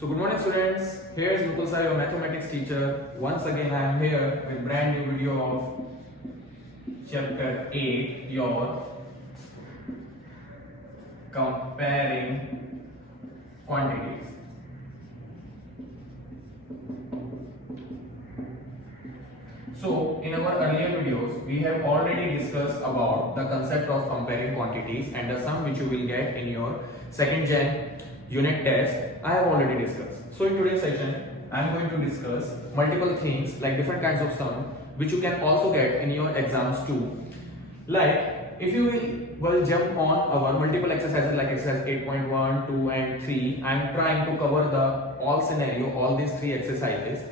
So good morning students, here's Mukul Sir, your mathematics teacher. Once again I am here with brand new video of chapter 8, your comparing quantities. So in our earlier videos we have already discussed about the concept of comparing quantities and the sum which you will get in your second gen unit test. I have already discussed. So in today's session I am going to discuss multiple things like different kinds of sum which you can also get in your exams too. Like if you will jump on our multiple exercises like exercise 8.1, 2 and 3, I am trying to cover the all scenario, all these three exercises.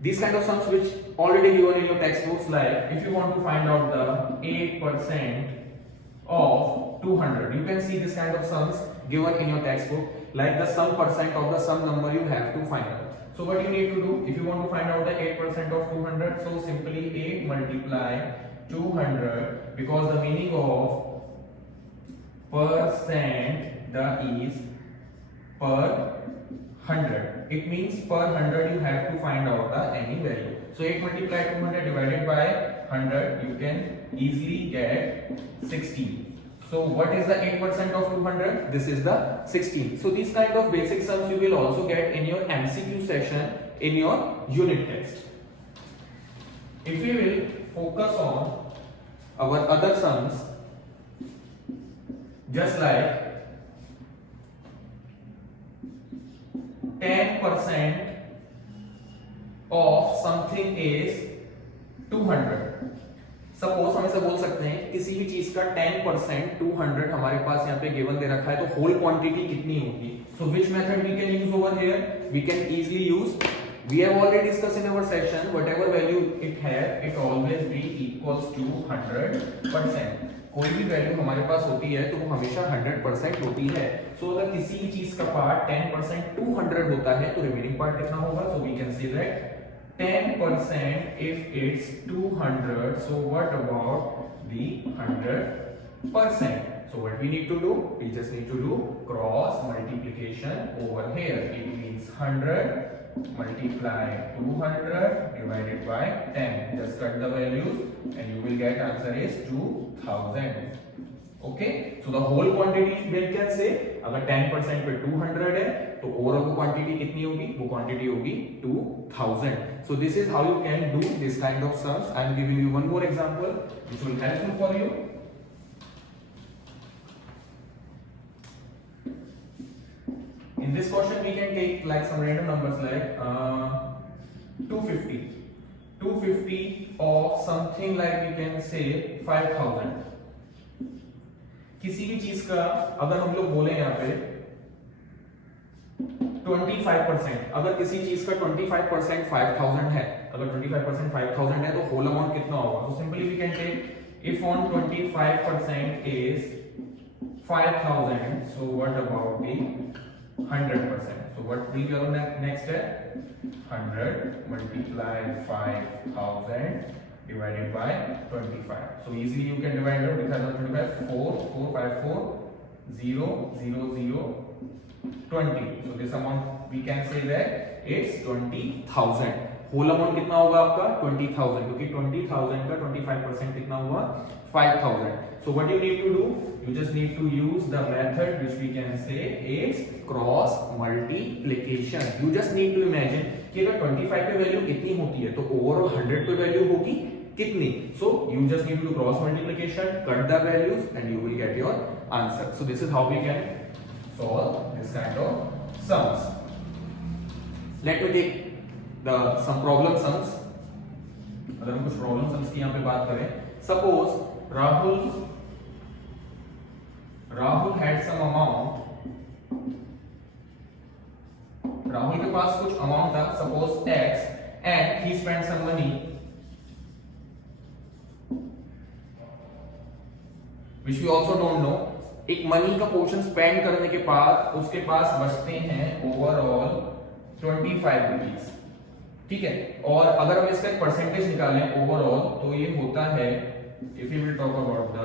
These kind of sums which already given in your textbooks, like if you want to find out the 8% of 200, you can see this kind of sums given in your textbook, like the sum percent of the sum number you have to find out. So what you need to do if you want to find out the 8% of 200, so simply 8 multiply 200, because the meaning of percent the is per 100. It means per 100 you have to find out the any value. So 8 multiply 200 divided by 100, you can easily get 16. So what is the 8% of 200? This is the 16. So these kind of basic sums you will also get in your MCQ session in your unit test. If we will focus on our other sums, just like 10% of something is 200. Suppose हम ऐसा बोल सकते हैं किसी भी चीज का 10% 200 हमारे पास यहाँ पे गिवन दे रखा है, तो होल क्वांटिटी कितनी होगी? So which method we can use over here? We can easily use, we have already discussed in our session, whatever value it has, it always be equals to 100%. कोई भी value हमारे पास होती है तो वो हमेशा 100% होती है. सो अगर किसी भी चीज का पार्ट 10% 200 होता है तो रिमेनिंग पार्ट कितना होगा? So we can say that 10% if it's 200, so what about the 100%? So what we need to do? We just need to do cross multiplication over here. It means 100 multiply 200 divided by 10. Just cut the values and you will get answer is 2000. Okay, so the whole quantity we can say अगर 10% पे 200 है तो overall quantity कितनी होगी? वो quantity होगी 2000. So this is how you can do this kind of sums. I am giving you one more example which will helpful for you. In this question we can take like some random numbers like 250. 250 of something like we can say 5000. किसी भी चीज का अगर हम लोग बोले यहाँ पे 25%, अगर किसी चीज का 25% 5000 है, अगर 25% 5000 है तो होल अमाउंट कितना होगा? तो simply we can take if on 25% is 5000, so what about the 100%? So what will be our next step? 100 multiply 5000 divided by 25. So easily you can divide it with 25. 4 4 5 4 0 0 0 20. So this amount we can say that it's 20,000. Whole amount कितना होगा आपका? 20,000, क्योंकि 20,000 का 25% कितना हुआ? 5,000. So what you need to do? You just need to use the method which we can say is cross multiplication. You just need to imagine कि अगर 25 पे वैल्यू कितनी होती है तो ओवरऑल 100 पे वैल्यू होगी कितनी? So you just need to do cross multiplication, cut the values and you will get your answer. So this is how we can solve this kind of sums. Let me take the some problem sums. अगर हम कुछ problem sums की यहाँ पे बात करें, suppose Rahul had some amount. Rahul के पास कुछ अमाउंट था, suppose x, and he spent some money which we also don't know. एक मनी का पोर्शन स्पेंड करने के बाद उसके पास बचते हैं ओवरऑल 25 रुपीज. ठीक है, और अगर हम इसका एक परसेंटेज निकालें ओवरऑल तो ये होता है, if you will talk about the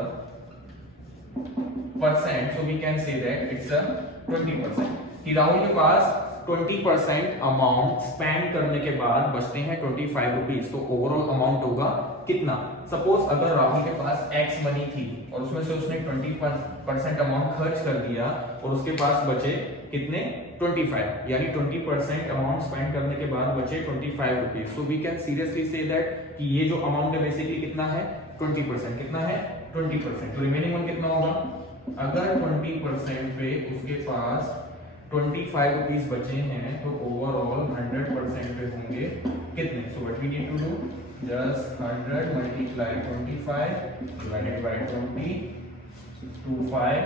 percent, so we can say that it's a 20%. कि राहुल के पास 20% अमाउंट स्पेंड करने के बाद बचते हैं 25 रुपीज, तो ओवरऑल अमाउंट होगा कितना? सपोज अगर राहुल के पास एक्स मनी थी और उसमें से उसने 20% अमाउंट खर्च कर दिया और उसके पास बचे कितने? 25, यानी 20% अमाउंट स्पेंड करने के बाद बचे 25 rupees. So we can seriously say that कि ये जो अमाउंट है बेसिकली कितना है? 20%। कितना है? 20%। तो रिमेनिंग वन कितना होगा? अगर 20% पे उसके पास 25 रुपीज बचे हैं तो ओवरऑल 100% पे होंगे कितने? So what we need to do, just 100 multiply 25 divided by 20, 25 5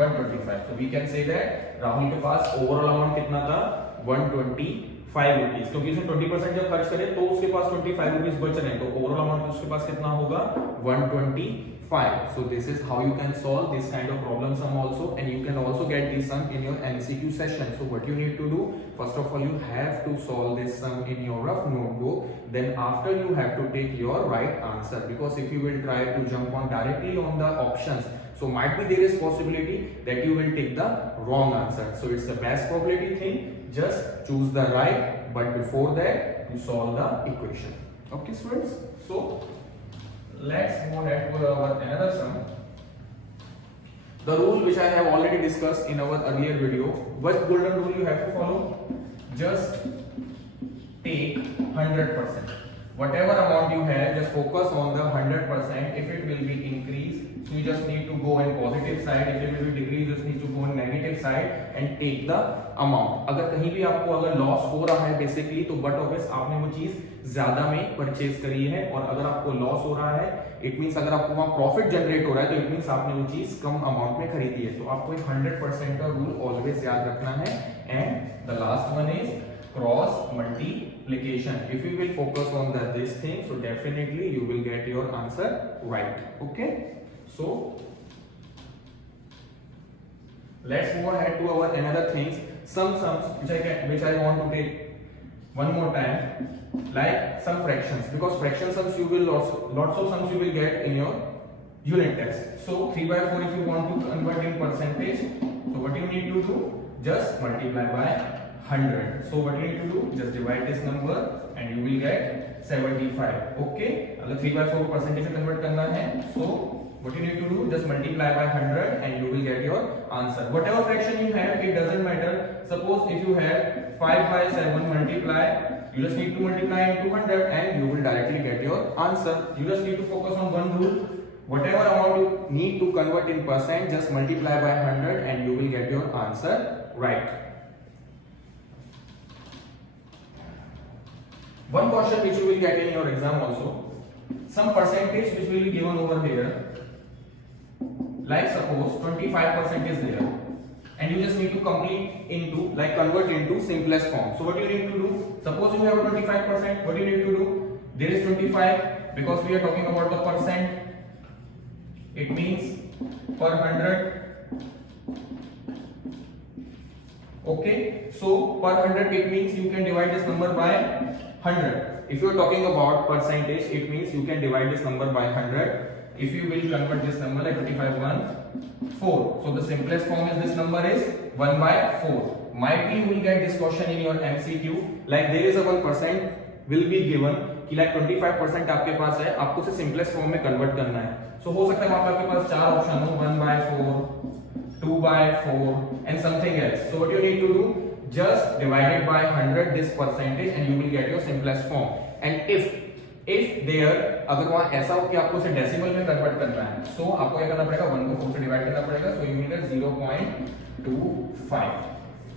125। So we can say that Rahul के पास ओवरऑल अमाउंट कितना था? 125 रुपीज, क्योंकि उसने 20% जब खर्च करे तो उसके पास 25 रुपीज बच रहे हैं, तो ओवरऑल अमाउंट उसके पास कितना होगा? 125। So this is how you can solve this kind of problem sum also, and you can also get this sum in your MCQ session. So what you need to do, first of all you have to solve this sum in your rough notebook, then after you have to take your right answer, because if you will try to jump on directly on the options, so might be there is possibility that you will take the wrong answer. So it's the best probability thing, just choose the right, but before that you solve the equation. Okay students, so let's move ahead to our another sum. The rule which I have already discussed in our earlier video, what golden rule you have to follow? Just take 100%. Whatever amount you have, just focus on the 100%. If it will be increased, so you just need to go in positive side. If it will be decreased, you just need to go in negative side and take the amount. अगर कहीं भी आपको अगर loss हो रहा है basically, तो but obvious आपने वो चीज ज्यादा में परचेज करी है, और अगर आपको लॉस हो रहा है इट मींस अगर आपको वहां प्रॉफिट जनरेट हो रहा है तो इट मींस आपने वो चीज कम अमाउंट में खरीदी है। तो आपको 100% का रूल ऑलवेज याद रखना है। And the last one is cross multiplication. If you will focus on this thing, so definitely you will get your answer right. Okay, so let's move ahead to our another things, some sums which I want to take one more time, like some fractions, because fraction sums you will lots of sums you will get in your unit test. So 3/4 if you want to convert in percentage, so what you need to do, just multiply by 100. So what you need to do, just divide this number and you will get 75. Okay, अगर 3/4 percentage में convert करना है, so what you need to do, just multiply by 100 and you will get your answer. Whatever fraction you have, it doesn't matter. Suppose if you have 5/7 multiply, you just need to multiply into 100 and you will directly get your answer. You just need to focus on one rule. Whatever amount you need to convert in percent, just multiply by 100 and you will get your answer right. One question which you will get in your exam also, some percentage which will be given over here, like suppose 25% is there and you just need to complete into, like convert into simplest form. So what you need to do, suppose you have 25%, what you need to do, there is 25, because we are talking about the percent, it means per 100. Okay, so per 100 it means you can divide this number by 100. If you are talking about percentage, it means you can divide this number by 100. If you will convert this number like 25 1 4, so the simplest form is this number is 1/4. Might be you will get this question in your MCQ, like there is a 1% will be given कि like 25% आपके पास है, आपको उसे simplest form में convert करना है। So हो सकता है वहां पे आपके पास चार ऑप्शन हो, 1/4, 2/4 and something else. So what you need to do, just divide it by 100 this percentage and you will get your simplest form. And if there अगर वहां ऐसा हो कि आपको इसे डेसिमल में कन्वर्ट करना है, so आपको क्या करना पड़ेगा, 1 को 4 से डिवाइड करना पड़ेगा, so you will get 0.25.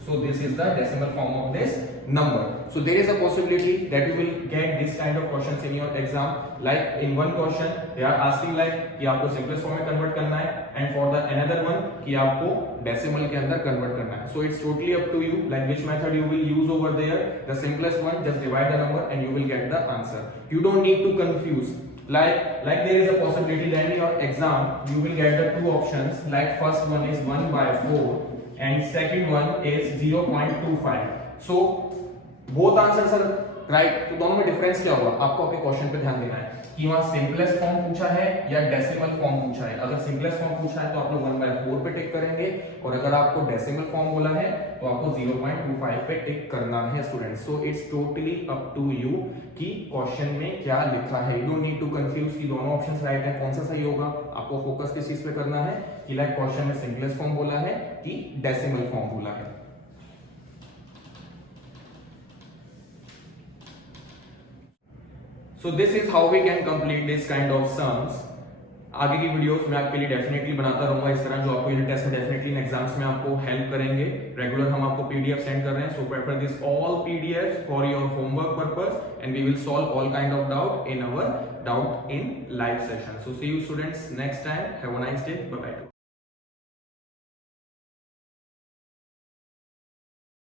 So this is the decimal form of this number. So there is a possibility that you will get this kind of questions in your exam. Like in one question they are asking like कि आपको simplest form में convert करना है, and for the another one कि आपको decimal के अंदर convert करना है. So it's totally up to you like which method you will use over there. The simplest one, just divide the number and you will get the answer. You don't need to confuse. Like there is a possibility that in your exam you will get the two options, like first one is 1/4 and second one is 0.25. So both answers are right. तो दोनों में difference क्या होगा, आपको अपने question पे ध्यान देना है। कि वहां सिंपलेस्ट फॉर्म पूछा है या डेसिमल फॉर्म पूछा है। अगर सिंपलेस्ट फॉर्म पूछा है तो आप लोग 1/4 पे टिक करेंगे, और अगर आपको डेसिमल फॉर्म बोला है तो आपको 0.25 पे टिक करना है students. So it's totally up to you कि क्वेश्चन में क्या लिखा है। You don't need to confuse कि दोनों ऑप्शंस राइट है, कौन सा सही होगा। आपको फोकस किस चीज पे करना है कि लाइक क्वेश्चन में सिंपलेस्ट फॉर्म बोला है कि डेसिमल फॉर्म बोला है। So this is how we can complete this kind of sums. आगे की वीडियोस मैं आपके लिए डेफिनेटली बनाता रहूंगा इस तरह, जो आपको यूनिट टेस्ट में डेफिनेटली इन एग्जाम्स में आपको हेल्प करेंगे। रेगुलर हम आपको पीडीएफ सेंड कर रहे हैं, so prefer this all PDF for your homework purpose and we will solve all kind of doubt in our doubt in live session. So see you students next time, have a nice day, bye bye.